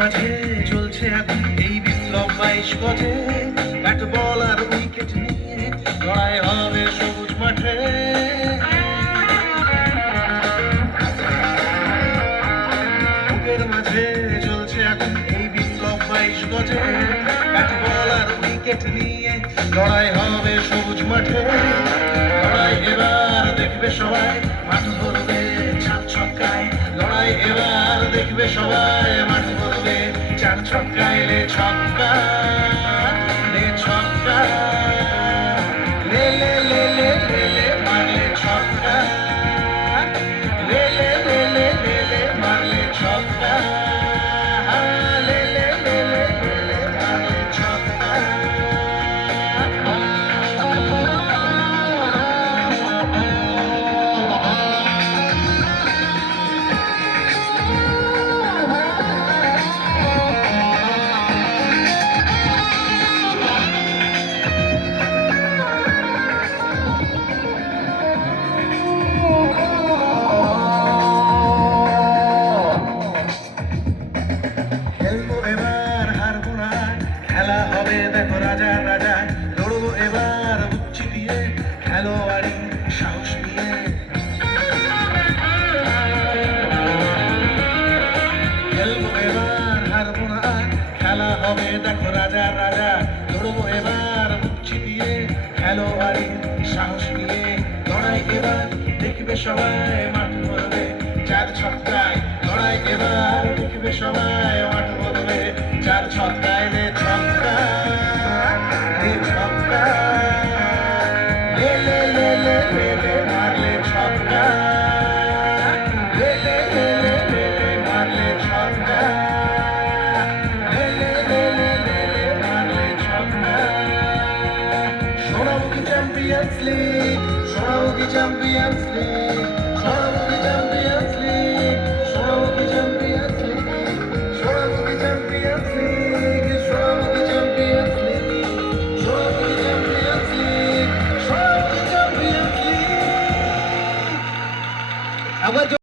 মাঝে চলছে এখন এই বিপ্লব 22 গজে, ব্যাট বল আর উইকেট নিয়ে লড়াই হবে সবুজ মাঠে। বুকের মাঝে চলছে এখন এই বিপ্লব 22 গজে, ব্যাট বল আর উইকেট নিয়ে লড়াই হবে সবুজ মাঠে। লড়াই এবার দেখবে সবাই, মাঠ ভরবে চার ছক্কায়। লড়াই এবার দেখবে সবাই, মাঠ ভরবে চার ছক্কায়। লে ছক্কা, লে ছক্কা, লে লে লে লে লে লে মারলে ছক্কা, লে লে লে লে লে লে মারলে ছক্কা, লে লে লে লে লে লে মারলে ছক্কা। খেলবো এবার হারবো না, খেলা হবে দেখো রাজা রাজা। লড়বো এবার উচ্চ দিয়ে, খেলোয়াড়ি সাহস নিয়ে। খেলবো এবার হারবো না, খেলা হবে দেখো রাজা রাজা। লড়বো এবার উচ্চ দিয়ে, খেলোয়াড়ি সাহস নিয়ে। লড়াই এবার দেখবে সবাই, মাঠ ভরবে চার ছক্কায়। লড়াই এবার দেখবে সবাই, মাঠ ভরবে চার ছক্কায়। লে ছক্কা, লে ছক্কা, লে লে লে লে লে লে মারলে ছক্কা, লে লে লে লে লে লে মারলে ছক্কা, লে লে লে লে লে লে মারলে ছক্কা। Sonamukhi champions league, Sonamukhi champions league, Sonamukhi champions league, Sonamukhi champions league, Sonamukhi champions league, Sonamukhi champions league, Sonamukhi champions league, Sonamukhi champions league.